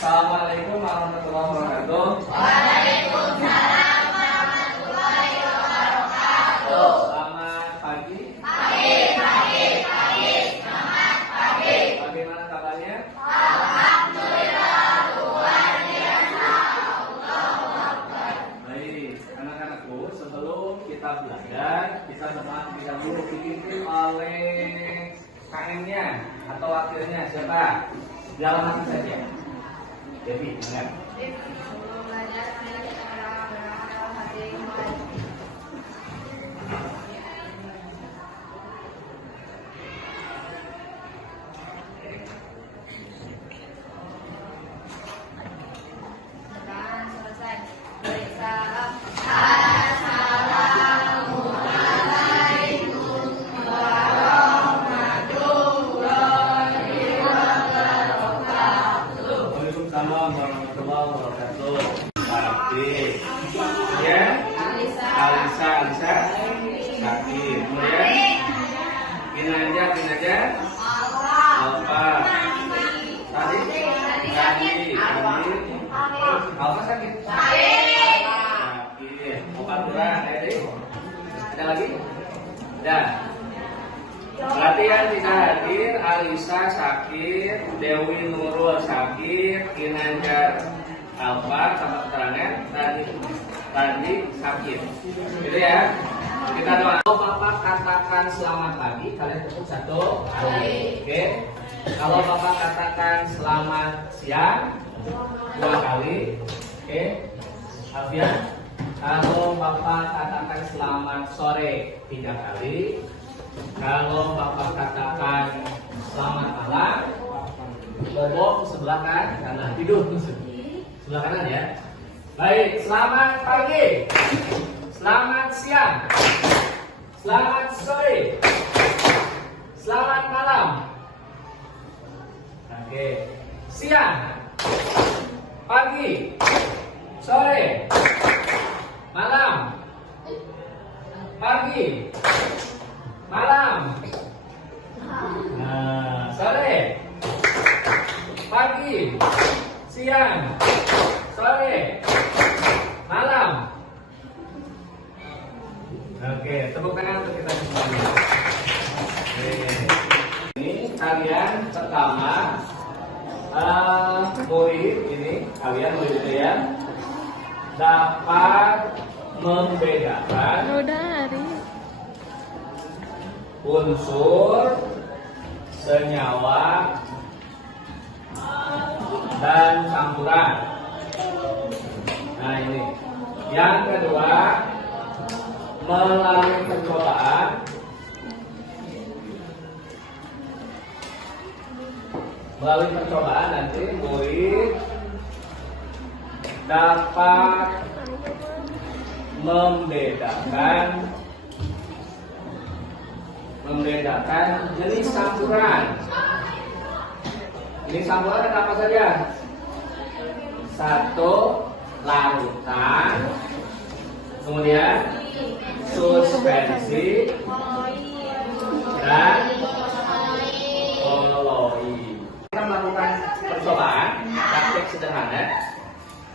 Assalamualaikum warahmatullahi wabarakatuh. Waalaikumsalam warahmatullahi wabarakatuh. Selamat pagi. Pagi. Selamat pagi. Bagaimana kabarnya? Alhamdulillah luar biasa. Allahu Akbar. Baik, anak-anakku, sebelum kita belajar, kita terlebih dahulu dipimpin oleh KM-nya atau wakilnya siapa? Dalam hati saja. Jadi, ingat. Sebelum belajar, mari kita berdoa dalam hati. Dan selesai. Beri salam. Assalamualaikum warahmatullahi wabarakatuh. Waalaikumsalam warahmatullahi wabarakatuh. Baik. Ya. Alisa. Sakit. Kemudian Kinanja. Alfa. Tadi. Alfa sakit. Sakit. Obat kurang. Ada lagi? Ada. Latihan tidak hadir, Alisa sakit, Dewi Nurul sakit, Kinanjar Alfa sama keterangan tadi sakit. Gitu ya. Kita doa. Kalau Bapak katakan selamat pagi, kalian tepuk satu kali. Oke. Kalau Bapak katakan selamat siang, dua kali. Oke. Alfian. Kalau Bapak katakan selamat sore, tiga kali. Kalau Bapak katakan selamat malam, bobok sebelah kanan, tidur sebelah kanan ya. Baik, selamat pagi, selamat siang, selamat sore, selamat malam. Oke, siang, pagi, sore, malam, pagi, malam, sore, pagi, siang, sore, malam. Oke, tepuk tangan untuk kita semuanya. Ini kalian pertama murid ini kalian murid itu ya dapat membedakan unsur, senyawa, dan campuran. Nah ini. Yang kedua, melalui percobaan nanti murid dapat membedakan jenis campuran. Jenis campuran ada apa saja? Satu, larutan. Kemudian suspensi dan koloi. Kita melakukan percobaan praktek sederhana.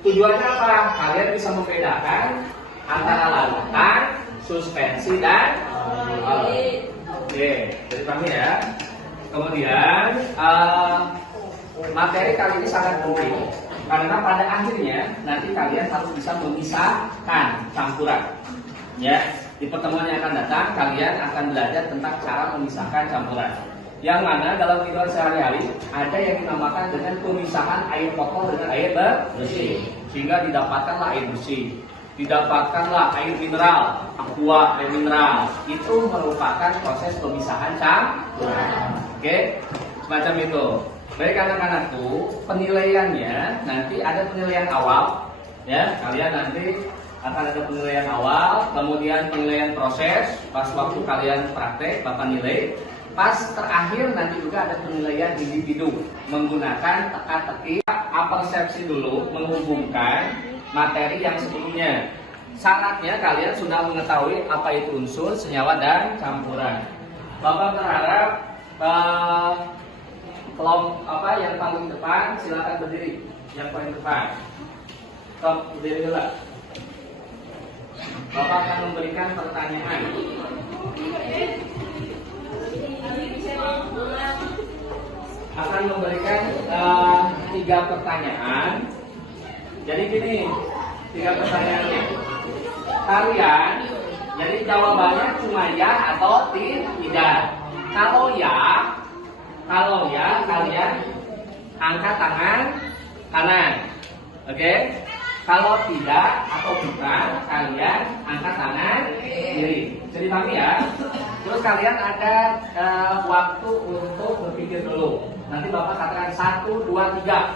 Tujuannya apa? Kalian bisa membedakan antara larutan, suspensi dan koloi. Oke, jadi pahami ya. Kemudian materi kali ini sangat penting karena pada akhirnya nanti kalian harus bisa memisahkan campuran. Ya, di pertemuan yang akan datang kalian akan belajar tentang cara memisahkan campuran. Yang mana dalam kehidupan sehari-hari ada yang dinamakan dengan pemisahan air kotor dengan air bersih, sehingga didapatkanlah air bersih. Didapatkanlah air mineral, aqua, air mineral. Itu merupakan proses pemisahan campuran. Oke, semacam itu. Baik anak-anakku, penilaiannya nanti ada penilaian awal, ya. Kalian nanti akan ada penilaian awal, kemudian penilaian proses. Pas waktu kalian praktek, Bapak nilai. Pas terakhir nanti juga ada penilaian individu menggunakan teka-teki. Persepsi dulu menghubungkan materi yang sebelumnya. Syaratnya kalian sudah mengetahui apa itu unsur, senyawa, dan campuran. Bapak berharap kelompok yang paling depan silakan berdiri. yang paling depan. Stop, berdiri dulu. Bapak akan memberikan pertanyaan. Akan memberikan 3 pertanyaan. Jadi gini, 3 pertanyaannya. Kalian, jadi jawabannya cuma ya atau tidak. Kalau ya, kalian angkat tangan kanan. Oke? Kalau tidak atau bukan, kalian angkat tangan kiri. Jadi paham ya? Terus kalian ada waktu untuk berpikir dulu. Nanti Bapak katakan 1, 2, 3.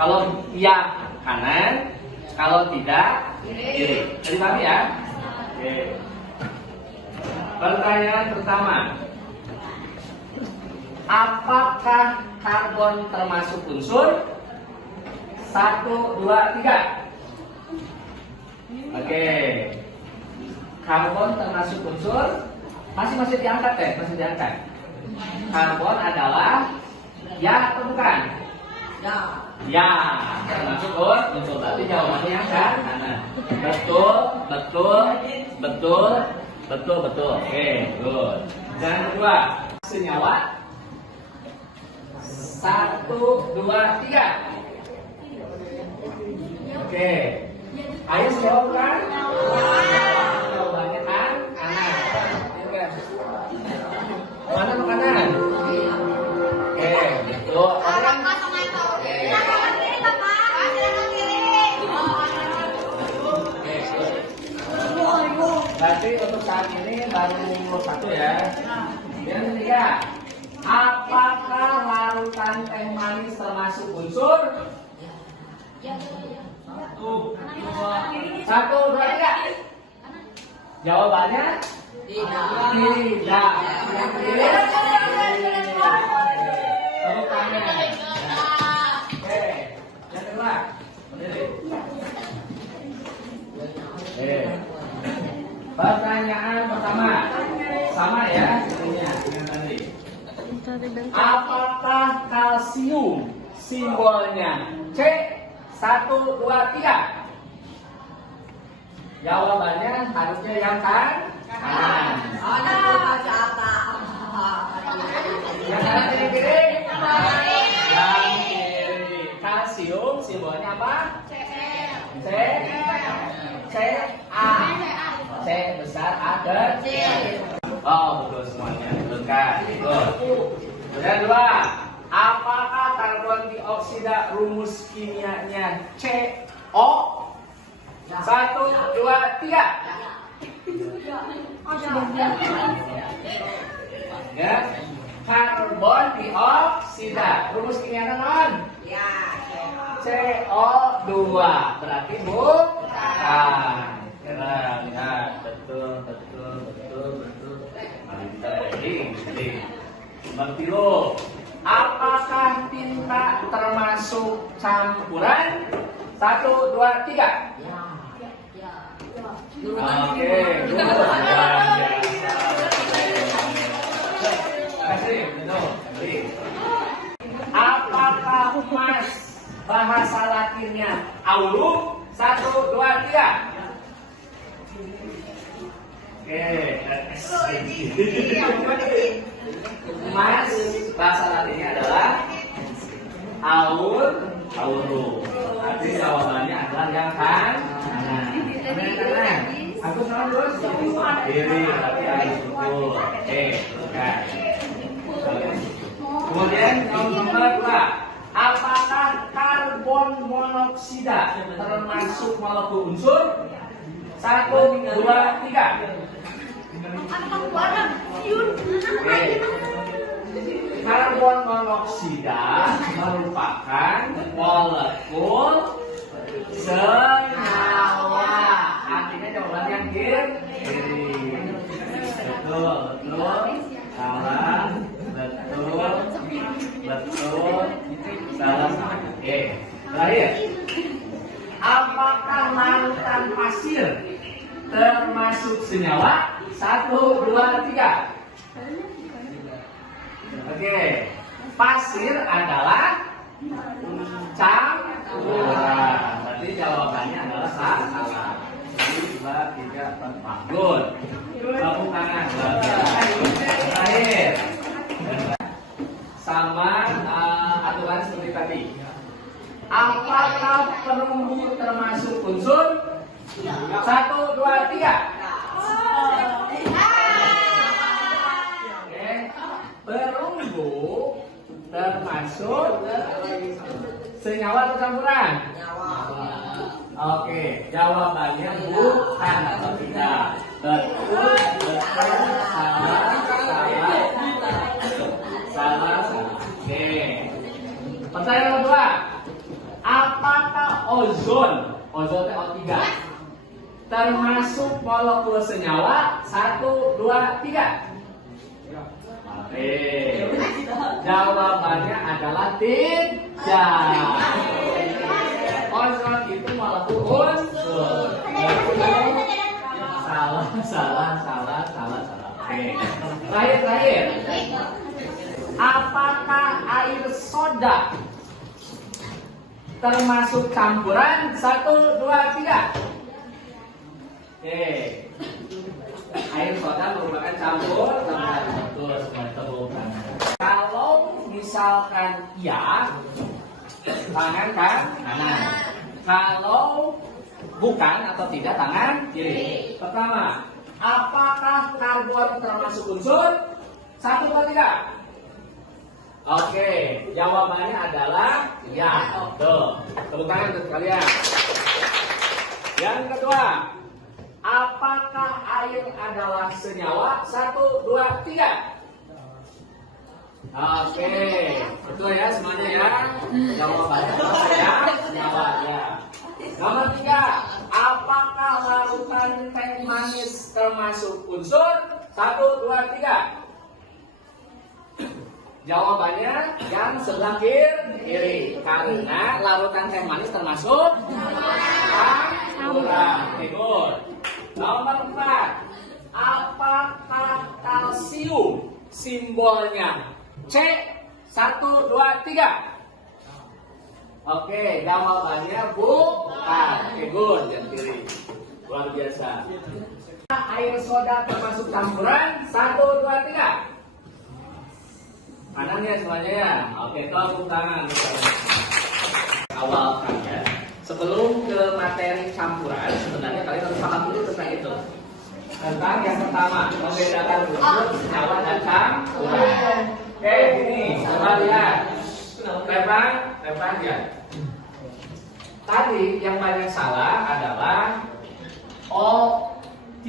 Kalau iya kanan, kalau tidak kiri. Jadi paham ya? Oke. Pertanyaan pertama. Apakah karbon termasuk unsur? 1, 2, 3. Oke. Karbon termasuk unsur? Masih diangkat deh, masih diangkat. Karbon adalah ya atau bukan? Ya, termasuk unsur. Berarti jawabannya yang kanan. Betul. Oke, good. Yang kedua, senyawa. 1, 2, 3. Oke. Ayo jawab kan? Jawabannya kan kanan. Mana makanan? Oke, betul. Berarti untuk saat ini baru 1 ya. Yang ketiga, apakah larutan teh manis termasuk unsur? 1, 2, 3. Jawabannya tidak. Tepuk tangan. Oke, yang kedua. Pertanyaan pertama sama ya sebenarnya dengan tadi. Apakah kalsium simbolnya C? 1, 2, 3. Jawabannya harusnya yang kanan. Yang kanan kiri. Yang kiri. Kalsium simbolnya apa? C. A. C besar, A kecil. Oh, betul semuanya. Betul. Yang kedua, apakah karbon dioksida rumus kimianya CO? 1, 2, 3. Ya, karbon dioksida rumus kimianya non? CO2. Berarti bukan. Keren, ya, betul. Mari kita reading. Bertilo. Apakah tinta termasuk campuran? 1, 2, 3. Oke, apakah emas bahasa Latinnya aurum? 1, 2, 3. Oke, emas bahasa Latinnya adalah aurum. Berarti jawabannya adalah yang kanan. Aku salah terus. Kiri, berarti ada betul. Oke, bukan. Kemudian yang nomor 2, apakah karbon monoksida termasuk molekul unsur? 1, 2, 3. Karbon monoksida merupakan molekul senyawa. Artinya jawaban yang kiri. Betul. Salah. Betul. Salah. Oke. Terakhir. Apakah larutan pasir termasuk senyawa? 1, 2, 3. Oke. Pasir adalah tadi. Apakah perunggu termasuk unsur? 1, 2, 3. Oke. Perunggu termasuk senyawa atau campuran? Oke, jawabannya bukan atau tidak. Betul, salah. Oke. Pertanyaan nomor 2. Apakah ozon O3 termasuk molekul senyawa? 1, 2, 3. Oke. Jawabannya adalah tidak. Ozon itu molekul unsur. Salah. Oke. Terakhir. Apakah air soda termasuk campuran? 1, 2, 3. Oke. Air soda merupakan campuran. Betul, temukan. Kalau misalkan iya, tangan kanan. Kalau bukan atau tidak, tangan kiri. Pertama, apakah karbon termasuk unsur? 1, 2, 3. Oke, jawabannya adalah ya. Tuh, tepuk tangan untuk kalian. Yang kedua, apakah air adalah senyawa? 1, 2, 3. Oke, betul ya semuanya ya. Jawabannya adalah ya, senyawa ya. Nomor 3, apakah larutan teh manis termasuk unsur? 1, 2, 3. Jawabannya yang sebelah kiri, karena larutan teh manis termasuk campuran. Timur. Nomor 4, apakah kalsium simbolnya C? 1, 2, 3. Oke, jawabannya bukan. Good, yang kiri. Luar biasa. Air soda termasuk campuran? 1, 2, 3. Kanan ya semuanya ya. Oke, tepuk tangan. Awal kan ya. Sebelum ke materi campuran, sebenarnya kalian harus paham dulu tentang itu. Tentang yang pertama, membedakan unsur, senyawa dan campuran. Oke, ini coba lihat. Lepas ya. Tadi yang banyak salah adalah O3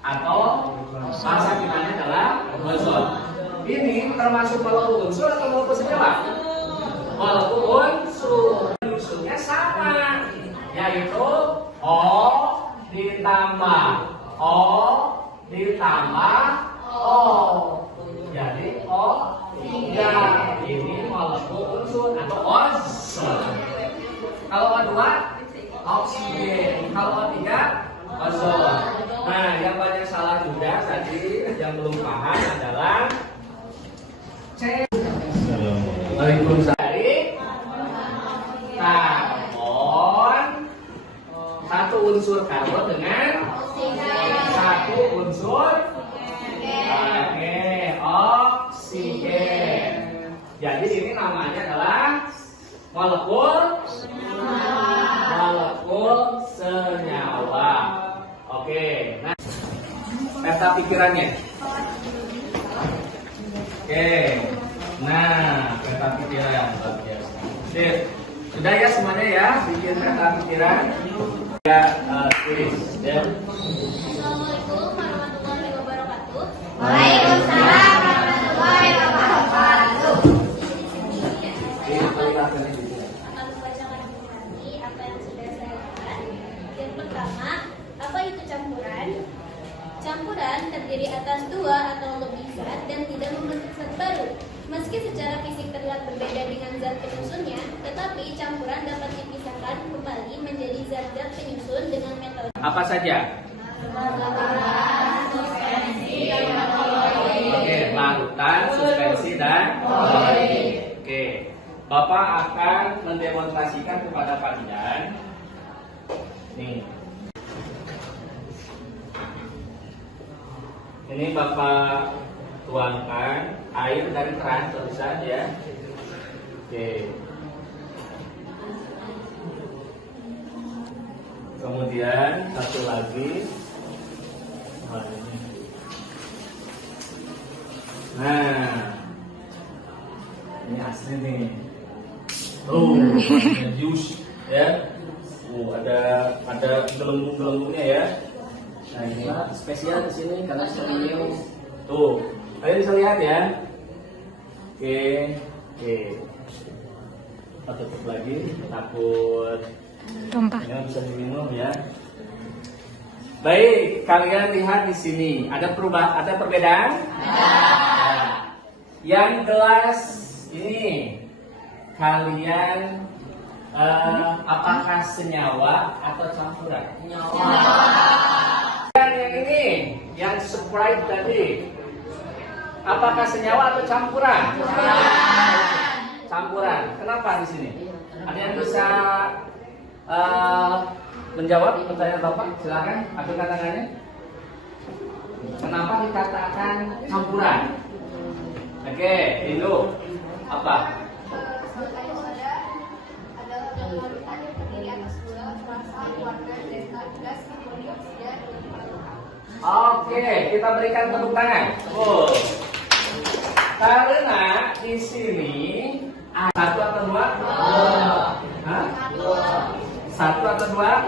atau bahasa kimia adalah ozon. Ini termasuk molekul unsur atau molekul senyawa? Molekul unsur. Unsurnya sama, yaitu O ditambah O. Jadi O3. Ini molekul unsur atau ozon. Kalau O2 oksigen. Kalau O3 ozon. Nah, yang banyak salah juga tadi yang belum paham adalah C. Dari karbon, satu unsur karbon dengan satu unsur oksigen. Jadi ini namanya adalah molekul senyawa. Oke, nah peta pikirannya. Oke, nah peta pikiran luar biasa. Sudah ya semuanya ya, bikin peta pikiran. Ya, tulis. Ya. Assalamualaikum warahmatullahi wabarakatuh. Waalaikumsalam warahmatullahi wabarakatuh. Akan membacakan lagi apa yang sudah saya lakukan. Yang pertama, apa itu campuran? Campuran terdiri atas dua atau lebih zat dan tidak membentuk zat baru. Meski secara fisik terlihat berbeda dengan zat penyusunnya, tetapi campuran dapat dipisahkan kembali menjadi zat-zat penyusun dengan metode Apa saja? Oke, larutan, suspensi dan koloid. Oke, Bapak akan mendemonstrasikan kepada kalian. Nih. Ini Bapak tuangkan air dari keran terusan ya. Oke. Kemudian satu lagi. Nah, ini asli nih. Oh, ada jus ya. Ada gelembung-gelembungnya ya. Nah, ini spesial di sini karena minum. Tuh, kalian bisa lihat ya. Oke. Kita tutup lagi, takut Tumpah. ini bisa diminum ya. Baik, kalian lihat di sini ada perbedaan? Nah, yang gelas ini kalian apakah senyawa atau campuran? Yang ini, yang Sprite tadi, apakah senyawa atau campuran? Campuran. Kenapa di sini? Ada yang bisa menjawab pertanyaan Bapak? Silakan, angkat tangannya. Kenapa dikatakan campuran? Oke, Indo, apa? Oke, kita berikan tepuk tangan. Oh. Karena di sini satu atau dua? Hah? Satu atau dua?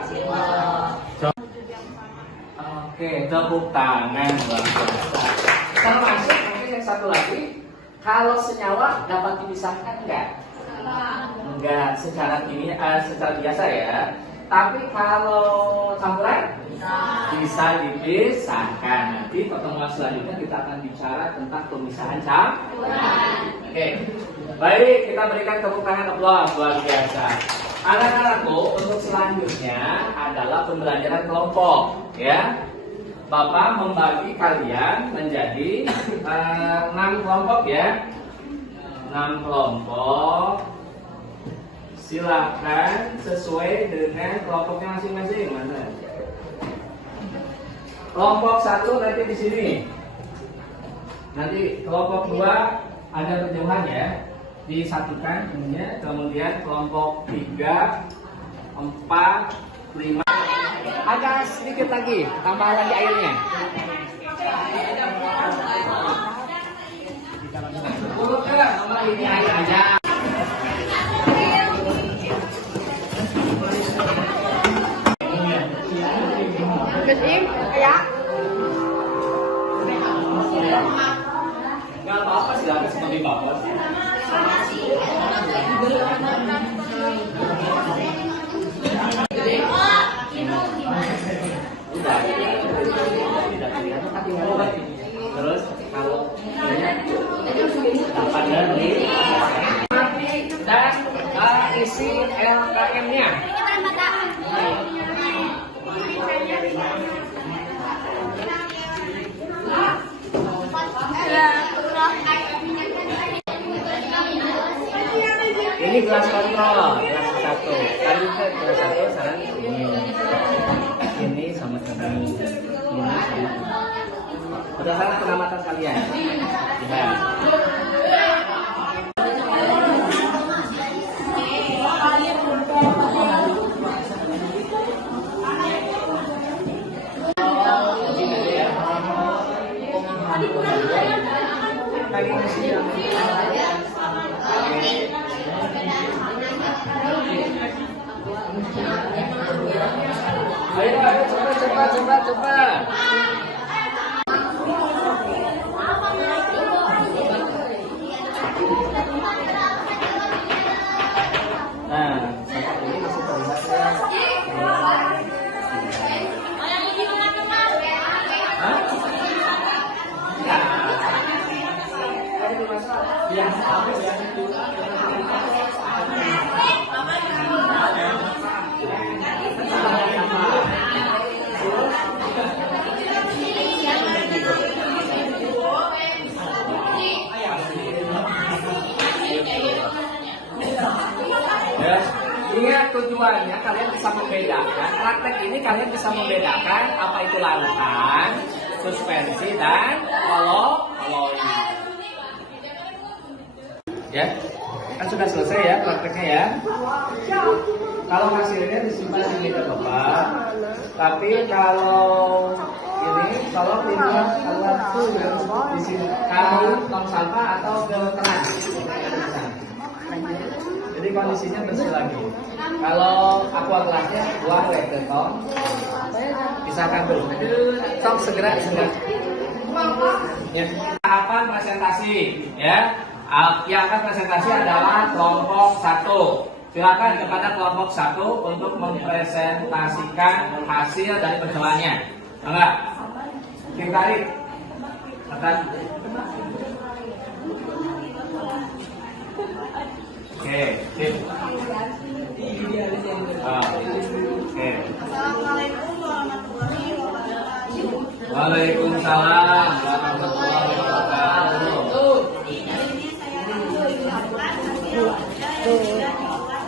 Oke, tepuk tangan luar biasa. Termasuk mungkin yang satu lagi, kalau senyawa dapat dipisahkan enggak? Enggak, secara biasa ya. Tapi kalau campuran bisa dipisahkan. Nanti pertemuan selanjutnya kita akan bicara tentang pemisahan campuran. Oke, baik, kita berikan tepuk tangan aplaus luar biasa. Anak-anakku, untuk selanjutnya adalah pembelajaran kelompok, ya. Bapak membagi kalian menjadi 6 kelompok ya. 6 kelompok. Silakan sesuai dengan kelompoknya masing-masing. Mana? Kelompok 1 nanti di sini. Nanti kelompok 2 ada berjauhan ya. Disatukan ininya. Kemudian kelompok 3, 4, 5. Agak sedikit lagi, tambah lagi airnya. 10 ke nomor ini air aja. Gak apa-apa, silakan seperti bapak. Terus kalau pada dan isi LKM-nya. Ini gelas kontrol, gelas 1. Tadi gelas 1 sekarang ini sama ini sama. Berdasarkan pengamatan kalian. Ya. Ayo, cepat. Nah, ini masih terlihat ya. Hah? Ya. Yang habis ya. Ya, ingat tujuannya kalian bisa membedakan. Praktek ini kalian bisa membedakan apa itu larutan, suspensi dan kolloid. Ya, kan sudah selesai ya prakteknya ya. Kalau hasilnya disimpan di meja Bapak. Tapi kalau ini kalau keluar di sini kalau tong sampah atau ke keran. Jadi kondisinya bersih lagi. Kalau aqua gelasnya buang ke tong. Pisahkan dulu. Tong segera. Ya. Tahapan presentasi ya. Yang akan presentasi adalah kelompok 1. Silakan kepada kelompok 1 untuk mempresentasikan hasil dari percobanya. Enggak? Kim Karik. Akan. Oke, sip. Oke. Assalamualaikum warahmatullahi wabarakatuh. Waalaikumsalam warahmatullahi wabarakatuh. Ini saya akan menjelaskan hasil yang sudah diolah.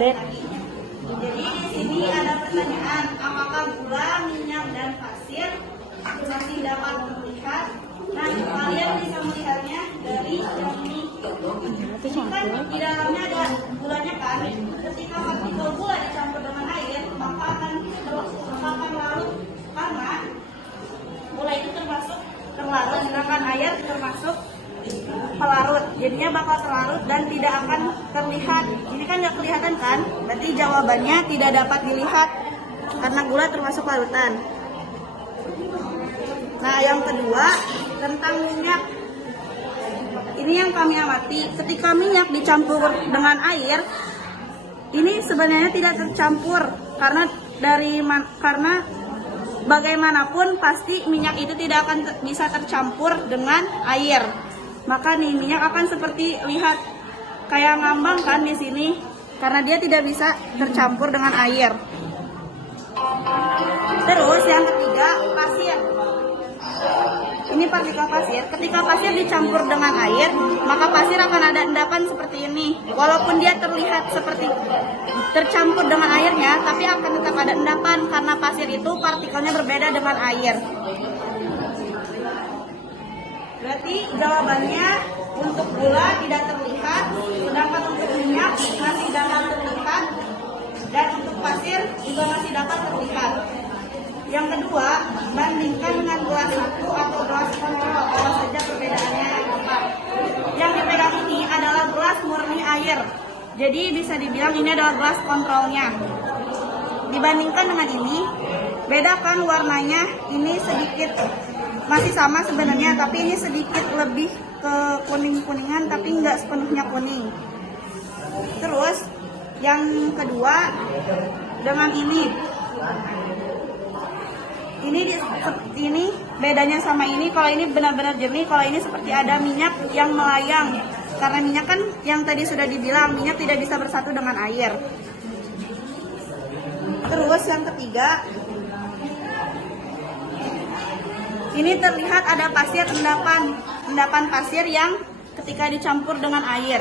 Jadi di sini ada pertanyaan, apakah gula, minyak, dan pasir masih dapat terlihat? Nah, kalian bisa melihatnya dari yang ini. Kan di dalamnya ada gulanya kan? Ketika partikel gula dicampur dengan air, maka akan larut karena gula itu termasuk terlarut, sedangkan air termasuk pelarut. Jadinya bakal terlarut dan tidak akan terlihat. Ini kan nggak kelihatan kan? Berarti jawabannya tidak dapat dilihat karena gula termasuk larutan. Nah, yang kedua tentang minyak. Ini yang kami amati. Ketika minyak dicampur dengan air, ini sebenarnya tidak tercampur karena karena bagaimanapun pasti minyak itu tidak akan bisa tercampur dengan air. Maka nih minyak akan seperti lihat kayak ngambang kan di sini karena dia tidak bisa tercampur dengan air. Terus yang ketiga pasir. Ini partikel pasir. Ketika pasir dicampur dengan air, maka pasir akan ada endapan seperti ini. Walaupun dia terlihat seperti tercampur dengan airnya, tapi akan tetap ada endapan karena pasir itu partikelnya berbeda dengan air. Berarti jawabannya untuk gula tidak terlihat, sedangkan untuk minyak masih dapat terlihat, dan untuk pasir juga masih dapat terlihat. Yang kedua, bandingkan dengan gelas 1 atau gelas kontrol, apa saja perbedaannya yang keempat. Yang dipegang ini adalah gelas murni air, jadi bisa dibilang ini adalah gelas kontrolnya. Dibandingkan dengan ini, beda kan warnanya, ini sedikit masih sama sebenarnya, tapi ini sedikit lebih ke kuning-kuningan, tapi nggak sepenuhnya kuning. Terus, yang kedua, dengan ini bedanya sama ini, kalau ini benar-benar jernih, kalau ini seperti ada minyak yang melayang. Karena minyak kan yang tadi sudah dibilang, minyak tidak bisa bersatu dengan air. Terus yang ketiga, ini terlihat ada pasir endapan pasir yang ketika dicampur dengan air.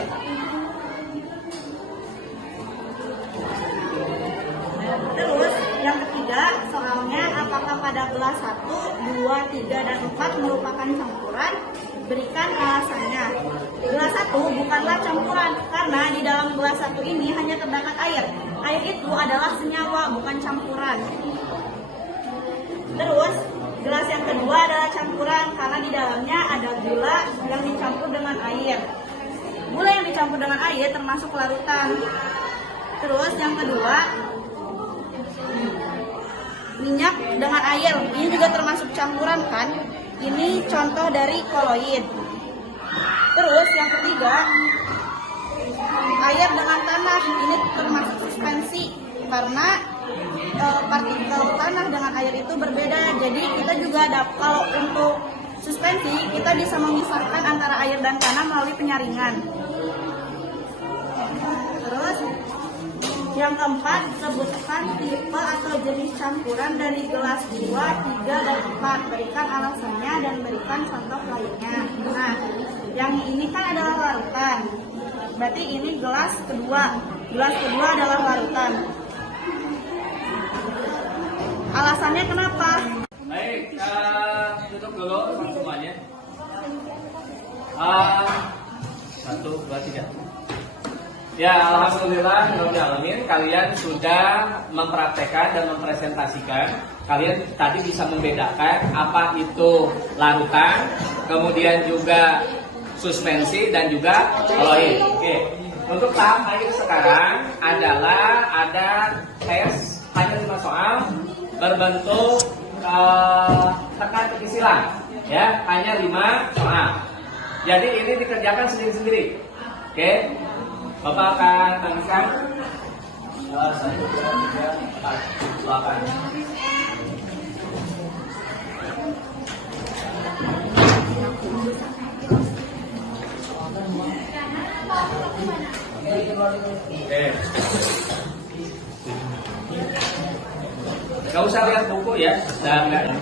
Terus yang ketiga, soalnya apakah pada gelas 1, 2, 3, dan 4 merupakan campuran? Berikan alasannya. Gelas 1 bukanlah campuran karena di dalam gelas 1 ini hanya terdapat air. Air itu adalah senyawa, bukan campuran. Terus gelas yang kedua adalah campuran karena di dalamnya ada gula yang dicampur dengan air. Gula yang dicampur dengan air termasuk larutan. Terus yang kedua, minyak dengan air, ini juga termasuk campuran kan? Ini contoh dari koloid. Terus yang ketiga, air dengan tanah, ini termasuk suspensi karena partikel tanah dengan air itu berbeda. Jadi kita juga ada, kalau untuk suspensi kita bisa memisahkan antara air dan tanah melalui penyaringan. Terus yang keempat, sebutkan tipe atau jenis campuran dari gelas 2, 3, dan 4. Berikan alasannya dan berikan contoh lainnya. Nah, yang ini kan adalah larutan. Berarti ini gelas kedua. Gelas kedua adalah larutan. Alasannya kenapa? Baik, tutup dulu semuanya. 1, 2, 3. Ya, alhamdulillah, alamin kalian sudah mempraktekkan dan mempresentasikan. Kalian tadi bisa membedakan apa itu larutan, kemudian juga suspensi dan juga koloid. Oke. Untuk tahap akhir sekarang adalah ada tes hanya 5 soal berbentuk tekan kekisilan, ya, hanya 5 soal. Jadi ini dikerjakan sendiri-sendiri. Oke, Bapak akan bagikan. Silakan. Oke. Gak usah lihat buku ya, sudah enggak ya.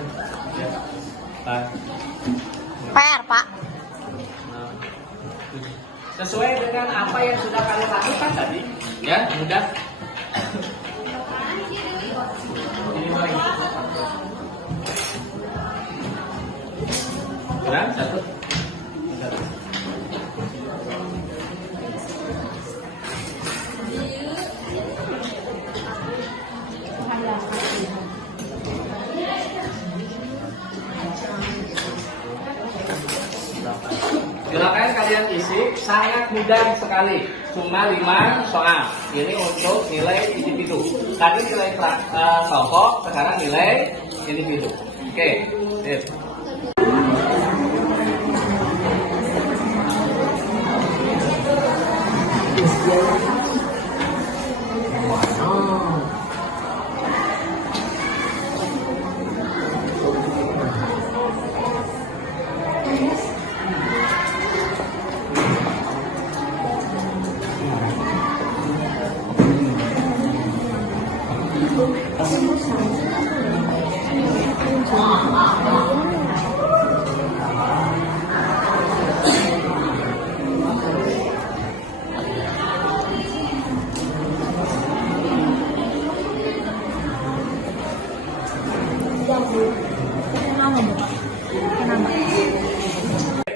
PR, Pak. Sesuai dengan apa yang sudah kalian lakukan tadi, ya, mudah. Kurang satu. Silakan kalian isi, sangat mudah sekali, cuma 5 soal. Ini untuk nilai individu. Tadi nilai kelompok, sekarang nilai individu. Oke, sip.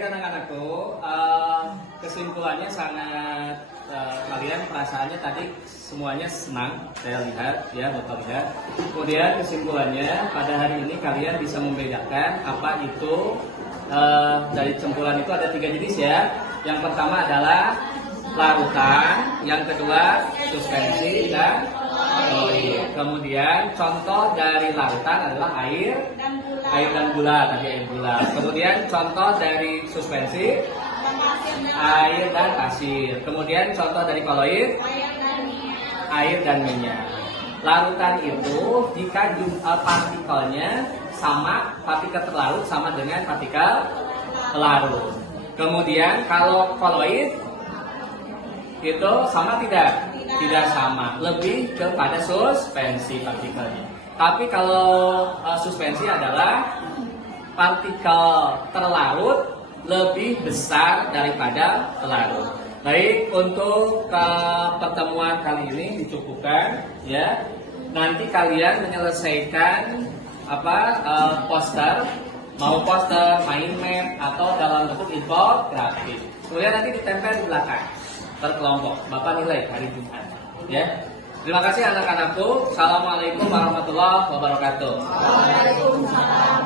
Anak-anakku, kesimpulannya sangat kalian perasaannya tadi semuanya senang, saya lihat ya, Bapak lihat. Kemudian kesimpulannya pada hari ini kalian bisa membedakan apa itu dari cempuran itu ada 3 jenis ya. Yang pertama adalah larutan, yang kedua suspensi dan koloid. Kemudian contoh dari larutan adalah air dan gula, tadi air gula. Kemudian contoh dari suspensi air dan pasir. Kemudian contoh dari koloid air dan minyak. Larutan itu jika partikelnya sama, partikel terlarut sama dengan partikel pelarut. Kemudian kalau koloid itu sama tidak? Tidak sama, lebih kepada suspensi partikelnya. Tapi kalau suspensi adalah partikel terlarut lebih besar daripada pelarut. Baik, untuk pertemuan kali ini dicukupkan ya. Nanti kalian menyelesaikan poster, mau poster, mind map atau dalam bentuk infografis. Kemudian nanti ditempel di belakang per kelompok. Bapak nilai hari Jumat ya. Terima kasih anak-anakku. Assalamualaikum warahmatullahi wabarakatuh. Waalaikumsalam.